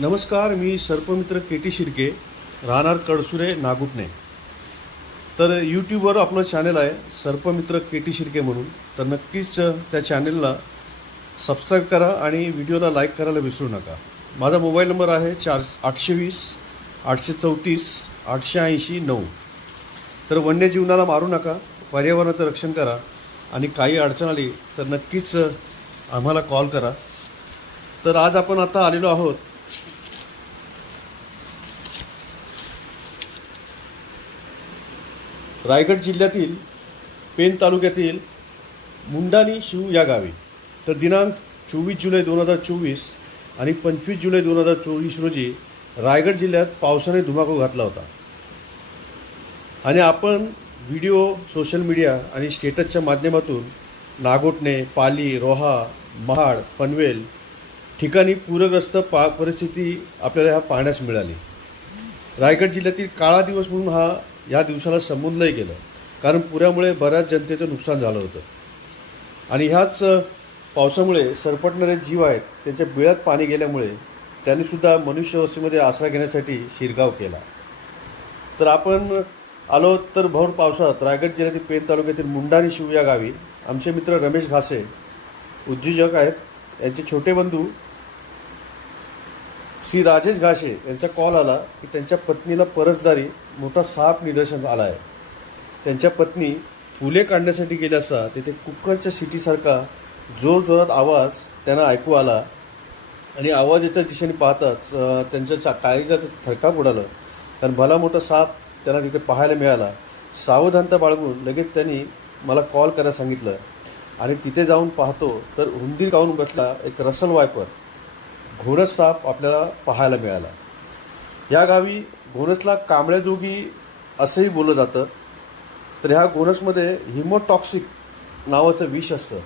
नमस्कार मी सर्पमित्र के टी शिर्के राहणार कडसुरे नागुटणे तर यूट्यूबवर आपलं चॅनल आहे सर्पमित्र के टी शिर्के म्हणून. तर नक्कीच त्या चॅनलला सबस्क्राईब करा आणि व्हिडिओला लाईक करायला विसरू नका. माझा मोबाईल नंबर आहे चार आठशे वीस आठशे चौतीस आठशे ऐंशी नऊ. तर वन्यजीवनाला मारू नका पर्यावरणाचं रक्षण करा आणि काही अडचण आली तर नक्कीच आम्हाला कॉल करा. तर आज आपण आता आलेलो आहोत रायगड जिल्ह्यातील पेन तालुक्यातील मुंडानी शिव या गावी. तर दिनांक चोवीस जुलै दोन हजार चोवीस आणि पंचवीस जुलै दोन हजार चोवीस रोजी रायगड जिल्ह्यात पावसाने धुमाकूळ घातला होता. आणि आपण व्हिडिओ सोशल मीडिया आणि स्टेटसच्या माध्यमातून नागोटणे पाली रोहा महाड पनवेल ठिकाणी पूरग्रस्त पा परिस्थिती आपल्याला ह्या पाहण्यास मिळाली. रायगड जिल्ह्यातील काळा दिवस म्हणून हा या दिवसाला संबोधलंही गेलं कारण पुरामुळे बऱ्याच जनतेचं नुकसान झालं होतं. आणि ह्याच पावसामुळे सरपटणारे जीव आहेत त्यांच्या बिळात पाणी गेल्यामुळे त्यांनीसुद्धा मनुष्यवस्तीमध्ये आसरा घेण्यासाठी शिरगाव केला. तर आपण आलो तर भर पावसात रायगड जिल्ह्यातील पेण तालुक्यातील मुंडा आणि शिव या गावी आमचे मित्र रमेश घासे उद्योजक आहेत यांचे छोटे बंधू श्री राजेश घाशे यांचा कॉल आला की त्यांच्या पत्नीला परसदारी मोठा साप निदर्शन आला आहे त्यांच्या पत्नी फुले काढण्यासाठी गेल्या असता तिथे कुकरच्या सिटीसारखा जोरजोरात आवाज त्यांना ऐकू आला आणि आवाजाच्या दिशेने पाहताच त्यांच्या चा काळीजाचं थरकाप उडालं. कारण भला मोठा साप त्यांना तिथे पाहायला मिळाला. सावधानता बाळगून लगेच त्यांनी मला कॉल करायला सांगितलं. आणि तिथे जाऊन पाहतो तर हुंदीर गाऊन बसला एक रसल वायपर. घोरस साप आपल्याला पाहायला मिळाला. या गावी घोरसला कांबळ्याजोगी असंही बोललं जातं. तर ह्या घोरसमध्ये हिमोटॉक्सिक नावाचं विष असतं.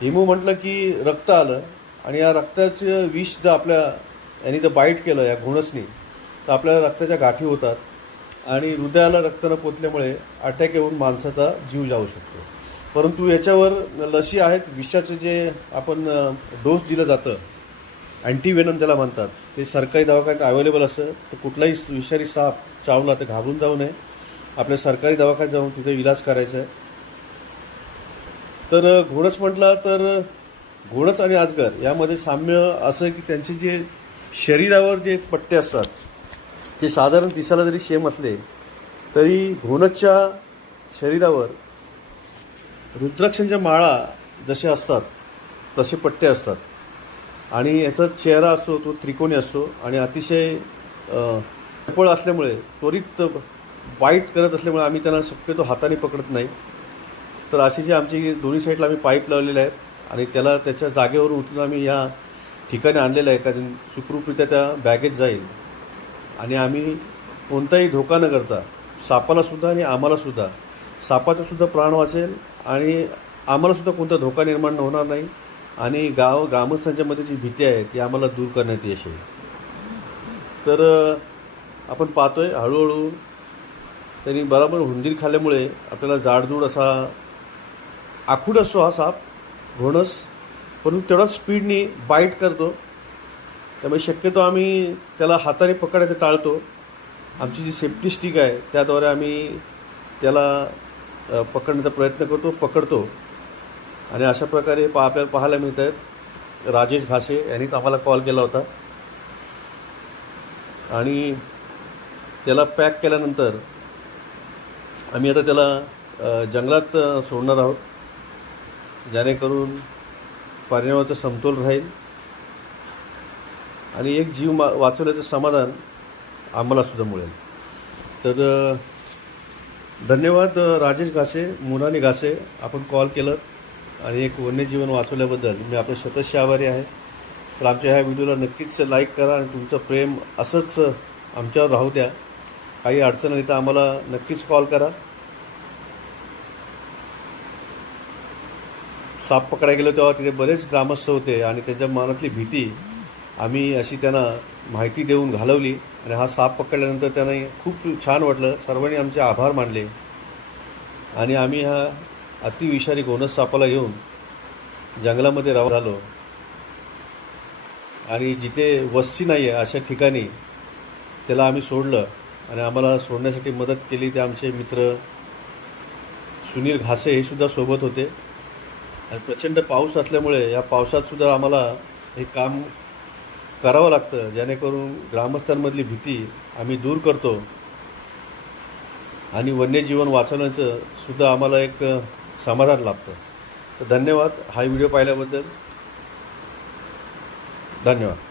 हिमो म्हटलं की रक्त आलं आणि या रक्ताचं विष जर आपल्या यांनी जर बाईट केलं या घोणसनी तर आपल्याला रक्ताच्या गाठी होतात आणि हृदयाला रक्त न पोचल्यामुळे अटॅक येऊन माणसाचा जीव जाऊ शकतो. परंतु याच्यावर लसी आहेत विषाचं जे आपण डोस दिलं जातं अँटीवेनम ज्याला म्हणतात ते सरकारी दवाखान्यात अवेलेबल असतं तर कुठलाही विषारी साप चावला तर घाबरून जाऊ नये. आपल्या सरकारी दवाखान्यात जाऊन तिथे इलाज करायचा आहे. तर घोडच म्हटला तर घोडच आणि आजगर यामध्ये साम्य असं आहे की त्यांचे जे शरीरावर जे पट्टे असतात ते साधारण दिसायला जरी सेम असले तरी घोणसच्या शरीरावर रुद्राक्षांच्या माळा जसे असतात तसे पट्टे असतात. आणि याचा चेहरा असतो तो त्रिकोणी असतो आणि अतिशय पळ असल्यामुळे त्वरित वाईट करत असल्यामुळे आम्ही त्यांना शक्यतो हाताने पकडत नाही. तर अशी जी आमची दोन्ही साईडला आम्ही पाईप लावलेले आहेत आणि त्याला त्याच्या जागेवर उचलून आम्ही या ठिकाणी आणलेलं आहे कारण सुखरूपरित्या त्या बॅगेत जाईल. आणि आम्ही कोणताही धोका न करता सापालासुद्धा आणि आम्हालासुद्धा सापाचासुद्धा प्राण वाचेल आणि आम्हालासुद्धा कोणता धोका निर्माण होणार नाही. आणि गाव ग्रामस्थांच्यामध्ये जी भीती आहे ती आम्हाला दूर करण्यात यश आहे. तर आपण पाहतो आहे हळूहळू त्यांनी बरोबर हुंदीर खाल्ल्यामुळे आपल्याला जाडजूड असा आखूड असतो हा साप घोणस परंतु तेवढाच स्पीडनी बाईट करतो. त्यामुळे शक्यतो आम्ही त्याला हाताने पकडायचं टाळतो. आमची जी सेफ्टी स्टिक आहे त्याद्वारे आम्ही त्याला पकडण्याचा प्रयत्न करतो पकडतो. आणि अशा प्रकारे पा आपल्याला पाहायला मिळत आहेत राजेश घासे यांनीच आम्हाला कॉल केला होता. आणि त्याला पॅक केल्यानंतर आम्ही आता त्याला जंगलात सोडणार आहोत. जेणेकरून पर्यावरणाचा समतोल राहील. आणि एक जीव मा वाचवल्याचं समाधान आम्हालासुद्धा मिळेल. तर धन्यवाद राजेश घासे मुनानी घासे. आपण कॉल केलं. आणि एक वन्यजीवन वाचवल्याबद्दल मी आपले शतस्य आभारी आहे. तर आमच्या ह्या व्हिडिओला नक्कीच लाईक करा आणि तुमचं प्रेम असंच आमच्यावर राहू द्या. काही अडचण आली तर आम्हाला नक्कीच कॉल करा. साप पकडायला गेलो तेव्हा तिथे बरेच ग्रामस्थ होते आणि त्यांच्या मनातली भीती आम्ही अशी त्यांना माहिती देऊन घालवली आणि हा साप पकडल्यानंतर त्यांना खूप छान वाटलं. सर्वांनी आमचे आभार मानले. आणि आम्ही हा अतिविषारी गोनस सापाला घेऊन जंगलामध्ये राहू झालो. आणि जिथे वस्ती नाही आहे अशा ठिकाणी त्याला आम्ही सोडलं आणि आम्हाला सोडण्यासाठी मदत केली ते आमचे मित्र सुनील घासे हे सुद्धा सोबत होते. आणि प्रचंड पाऊस असल्यामुळे या पावसातसुद्धा आम्हाला हे काम करावं लागतं जेणेकरून ग्रामस्थांमधली भीती आम्ही दूर करतो. आणि वन्यजीवन वाचवण्याचं सुद्धा आम्हाला एक समाधान लाभतं. तर धन्यवाद. हा व्हिडिओ पाहिल्याबद्दल धन्यवाद.